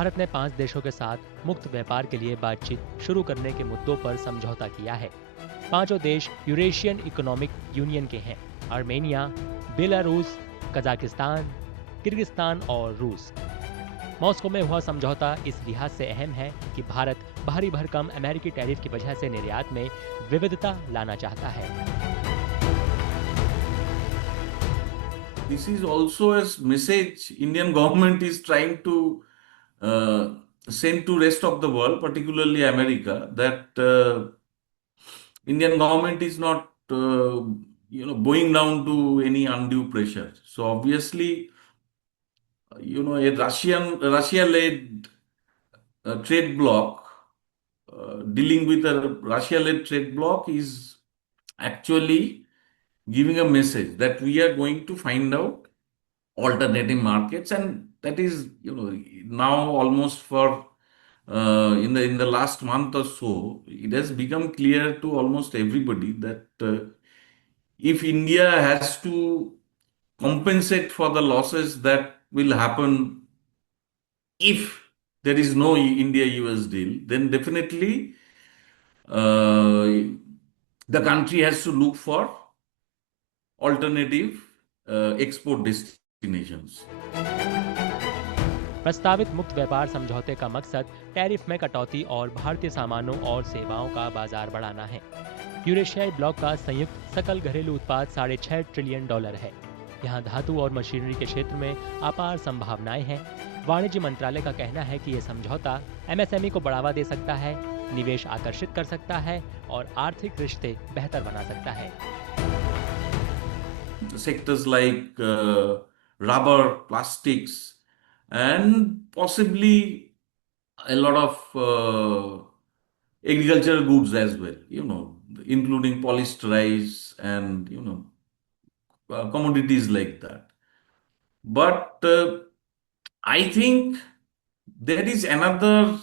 भारत ने 5 देशों के साथ मुक्त व्यापार के लिए बातचीत शुरू करने के मुद्दों पर समझौता किया है। पांचों देश यूरेशियन इकोनॉमिक यूनियन के हैं: आर्मेनिया, बेलारूस, कजाकिस्तान, किर्गिस्तान और रूस। मॉस्को में हुआ समझौता इस लिहाज से अहम है कि भारत भारी भरकम अमेरिकी टैरिफ की वजह से निर्यात में विविधता लाना चाहता है। This is also a message Indian government is trying to uh, send to rest of the world, particularly America, that Indian government is not bowing down to any undue pressure. So obviously, a Russia-led trade bloc, dealing with a Russia-led trade bloc is actually giving a message that we are going to find out alternative markets, and that is now almost for in the last month or so it has become clear to almost everybody that if India has to compensate for the losses that will happen if there is no India US deal, then definitely uh, the country has to look for alternative export destinations. प्रस्तावित मुक्त व्यापार समझौते का मकसद tariff में कटौती और भारतीय सामानों और सेवाओं का बाजार बढ़ाना है। यूरेशियाई ब्लॉक का संयुक्त सकल घरेलू उत्पाद $6.5 ट्रिलियन है। यहाँ धातु और मशीनरी के क्षेत्र में अपार संभावनाएं हैं। वाणिज्य मंत्रालय का कहना है कि यह समझौता एमएसएमई को बढ़ावा दे सकता है, निवेश आकर्षित कर सकता है और आर्थिक रिश्ते बेहतर बना सकता है। Sectors like rubber, plastics, and possibly a lot of agricultural goods as well, including polysterized and, commodities like that. But I think there is another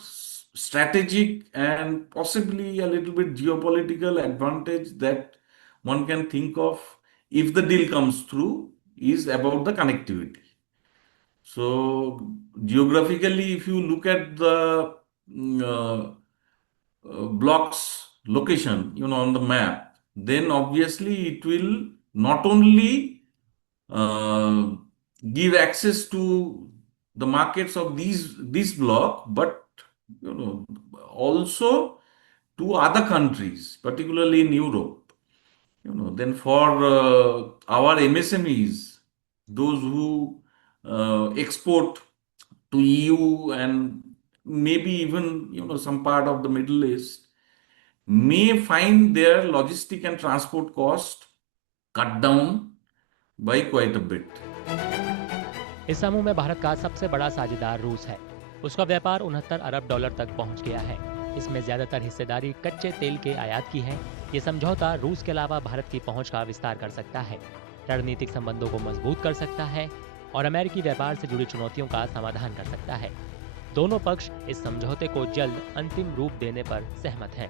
strategic and possibly a little bit geopolitical advantage that one can think of if the deal comes through, is about the connectivity. So geographically, if you look at the blocks location, on the map, then obviously it will not only uh, give access to the markets of this block, but also to other countries, particularly in Europe. Then for our MSMEs, those who export to EU and maybe even some part of the Middle East, may find their logistic and transport cost cut down by quite a bit. इस समूह में भारत का सबसे बड़ा साझेदार रूस है। उसका व्यापार $69 अरब तक पहुंच गया है। इसमें ज्यादातर हिस्सेदारी कच्चे तेल के आयात की है। ये समझौता रूस के अलावा भारत की पहुंच का विस्तार कर सकता है, रणनीतिक संबंधों को मजबूत कर सकता है और अमेरिकी व्यापार से जुड़ी चुनौतियों का समाधान कर सकता है। दोनों पक्ष इस समझौते को जल्द अंतिम रूप देने पर सहमत हैं।